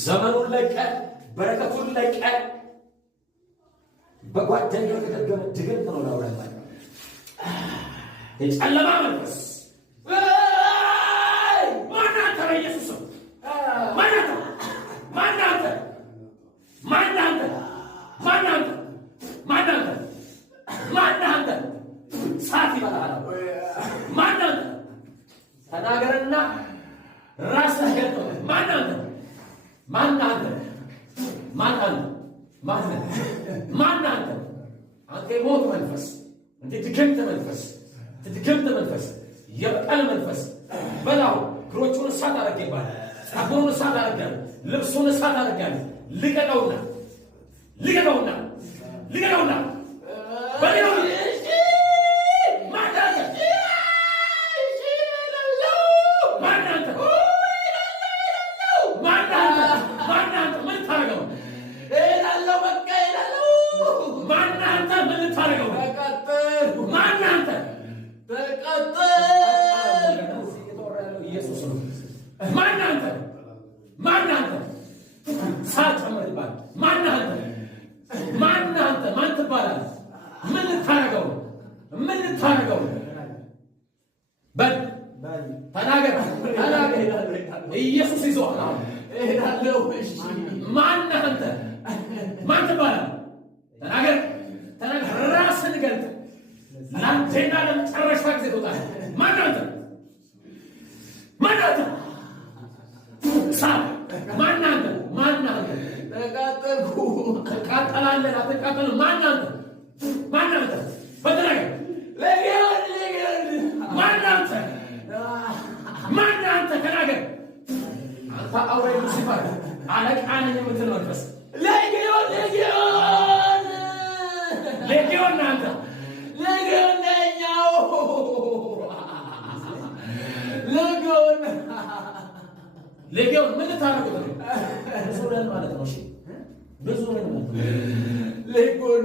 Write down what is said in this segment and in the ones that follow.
ዘመኑን ለቀ፣ በረከቱን ለቀ። በጓደኛው የተደገመ ድግምት ነው ነው ላይ የጨለማ መንፈስ ማናንተ በኢየሱስ ስም ማናንተ ማናንተ ማናንተ ማናንተ ማናንተ ማናንተ ሳት ይበላል ማናንተ ተናገርና ራስህ ገልጦ ማናንተ ማናንተ ማናንተ ማናንተ አንተ የሞት መንፈስ እንደ ድግምት መንፈስ የበቀል መንፈስ በላው እግሮቹን እሳት አደረገባል፣ ጸጉሩን እሳት አደረጋል፣ ልብሱን እሳት አደረጋል። ልቀቀውና በሌላው ተናገር ኢየሱስ ይዞሃል። ማን አንተ? ማን ትባላለህ? ተናገር ራስህን ገልጥ። ለአንዴና ለመጨረሻ ጊዜ ትወጣለህ። ማን አንተ? ማን አንተ? ተቃጠልኩ። ትቃጠላለህ አትቃጠልም? ማን አንተ? በተናገር ማን አንተ? ተናገር። አንተ አውሬ ሉሲፈር አለቃ ነኝ የምትል መንፈስ ሌጊዮን አንተ ሌጊዮን ነኛው ሌጊዮን ምን ታረጉት ነው? ብዙ ነን ማለት ነው። እሺ ብዙ ነን ማለት ነው። ሌጊዮን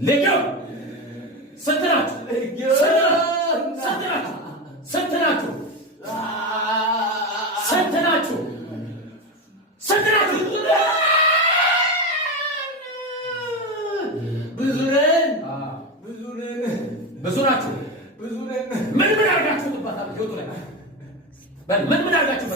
ሌጊዮን ስንት ናችሁ? ብዙ ናችሁ። ምን አድርጋችሁ ትባታላችሁ? ምን አድርጋችሁ